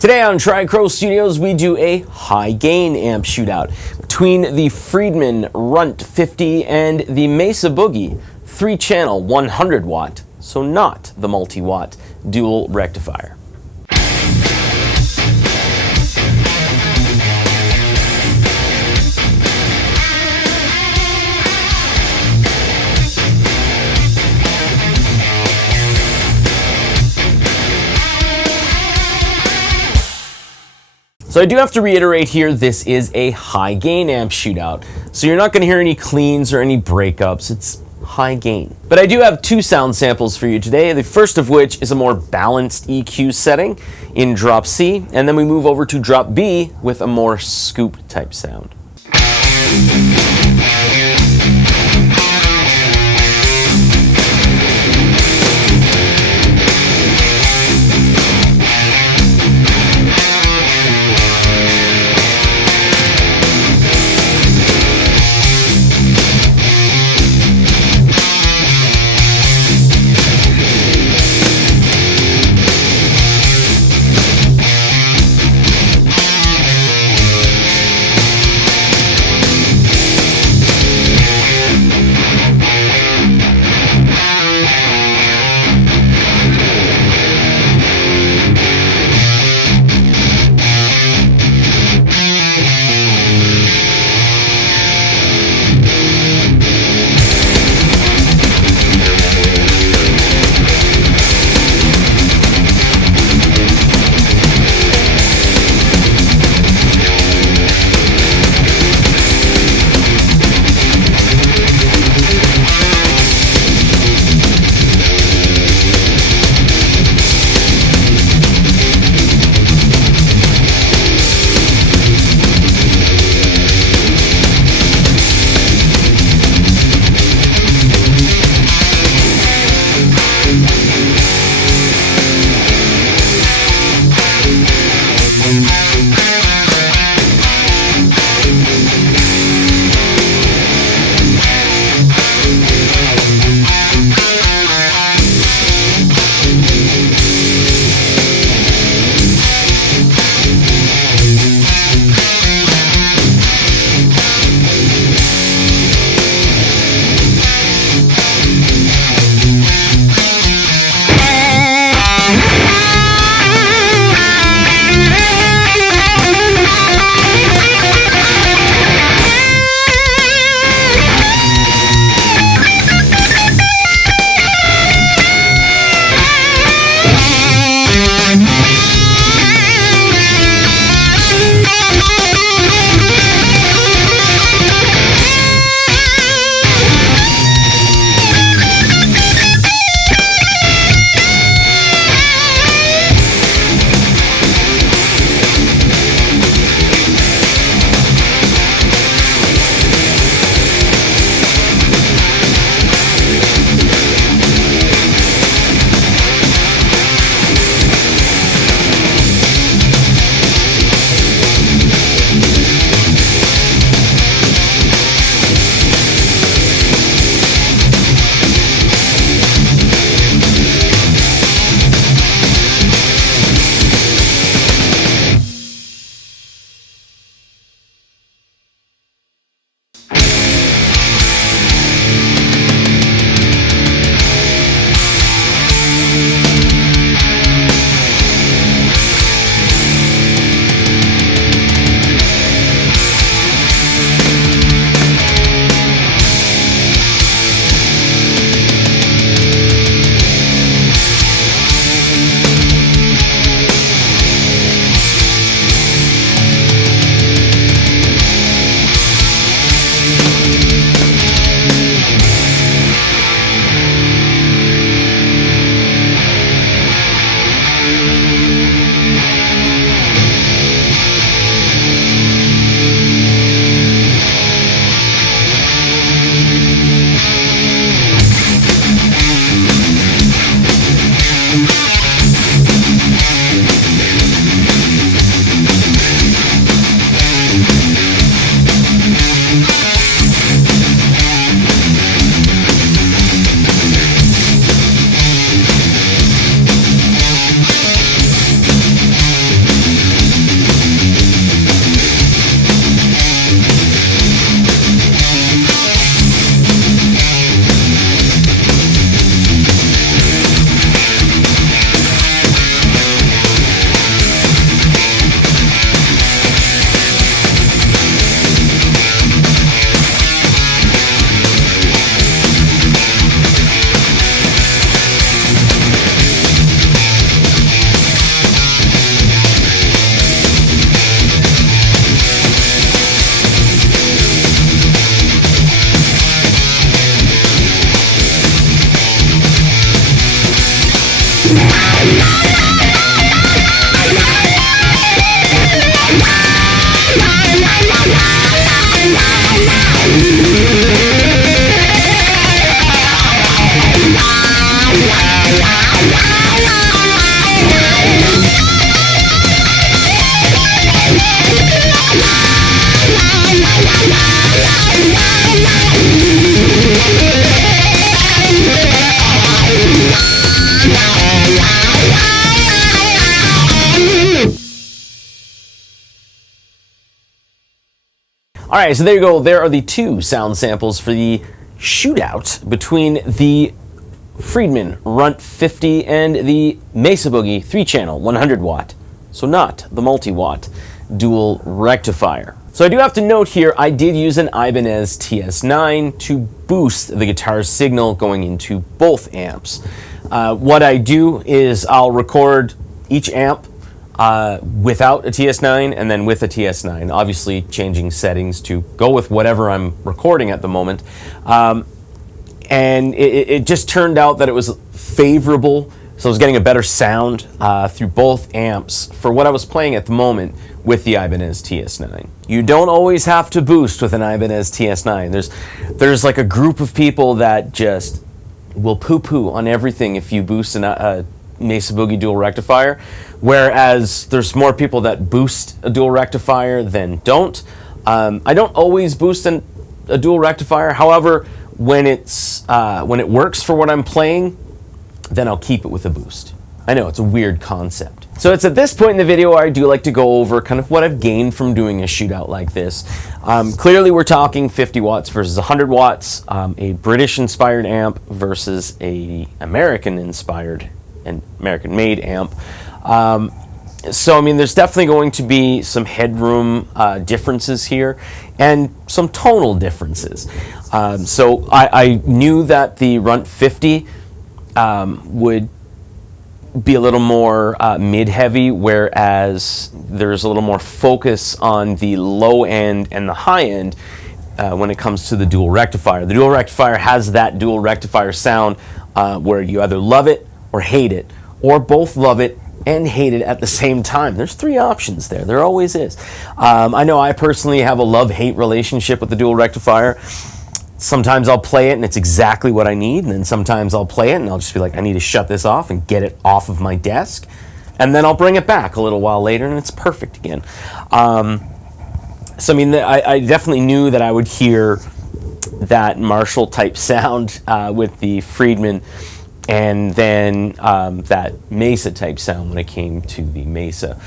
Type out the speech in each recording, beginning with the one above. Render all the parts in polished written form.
Today on Tri-Crow Studios, we do a high-gain amp shootout between the Friedman Runt 50 and the Mesa Boogie 3-channel 100-watt, so not the multi-watt dual rectifier. So I do have to reiterate here, this is a high gain amp shootout. So you're not going to hear any cleans or any breakups. It's high gain. But I do have two sound samples for you today. The first of which is a more balanced EQ setting in drop C, and then we move over to drop B with a more scoop type sound. All right, so there you go. There are the two sound samples for the shootout between the Friedman Runt 50 and the Mesa Boogie 3-channel 100 watt. So not the multi-watt dual rectifier. So I do have to note here, I did use an Ibanez TS9 to boost the guitar's signal going into both amps. What I do is I'll record each amp without a TS9 and then with a TS9, obviously changing settings to go with whatever I'm recording at the moment. And it just turned out that it was favorable, so I was getting a better sound through both amps for what I was playing at the moment with the Ibanez TS9. You don't always have to boost with an Ibanez TS9. There's like a group of people that just will poo-poo on everything if you boost a Mesa Boogie dual rectifier, whereas there's more people that boost a dual rectifier than don't. I don't always boost a dual rectifier. However, when it works for what I'm playing, then I'll keep it with a boost. I know, it's a weird concept. So it's at this point in the video where I do like to go over kind of what I've gained from doing a shootout like this. Clearly we're talking 50 watts versus 100 watts, a British-inspired amp versus a American-inspired and American-made amp. So, I mean, there's definitely going to be some headroom differences here and some tonal differences. So I knew that the Runt 50 would be a little more mid-heavy, whereas there's a little more focus on the low end and the high end when it comes to the dual rectifier. The dual rectifier has that dual rectifier sound where you either love it or hate it, or both love it and hate it at the same time. There's three options there. There always is. I know I personally have a love-hate relationship with the dual rectifier. Sometimes I'll play it and it's exactly what I need, and then sometimes I'll play it and I'll just be like, I need to shut this off and get it off of my desk, and then I'll bring it back a little while later and it's perfect again. So I mean, I definitely knew that I would hear that Marshall type sound with the Friedman, and then that Mesa type sound when it came to the Mesa.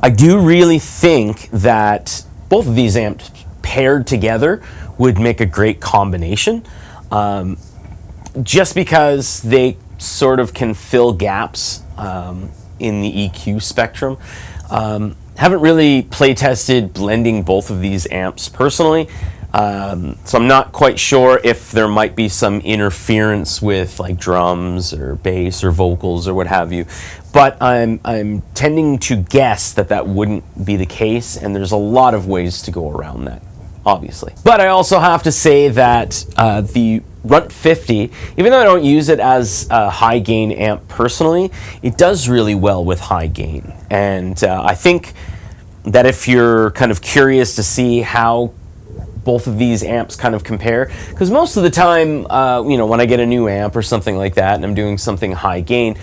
I do really think that both of these amps paired together would make a great combination, just because they sort of can fill gaps in the EQ spectrum. Haven't really play tested blending both of these amps personally, so I'm not quite sure if there might be some interference with like drums or bass or vocals or what have you, but I'm tending to guess that that wouldn't be the case, and there's a lot of ways to go around that, obviously. But I also have to say that the Runt 50, even though I don't use it as a high gain amp personally, it does really well with high gain. And I think that if you're kind of curious to see how both of these amps kind of compare, because most of the time, you know, when I get a new amp or something like that and I'm doing something high gain,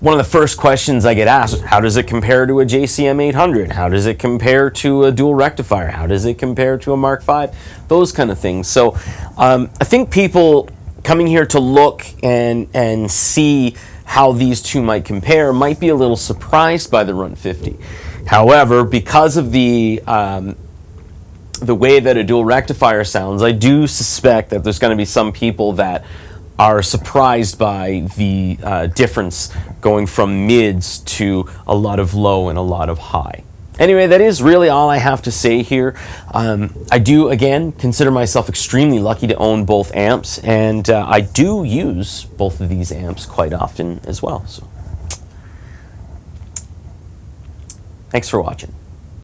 one of the first questions I get asked is, how does it compare to a JCM 800? How does it compare to a dual rectifier? How does it compare to a Mark V? Those kind of things. So I think people coming here to look and see how these two might compare might be a little surprised by the Runt 50. However, because of the way that a dual rectifier sounds, I do suspect that there's going to be some people that are surprised by the difference going from mids to a lot of low and a lot of high. Anyway, that is really all I have to say here. I do, again, consider myself extremely lucky to own both amps, and I do use both of these amps quite often as well. So, thanks for watching.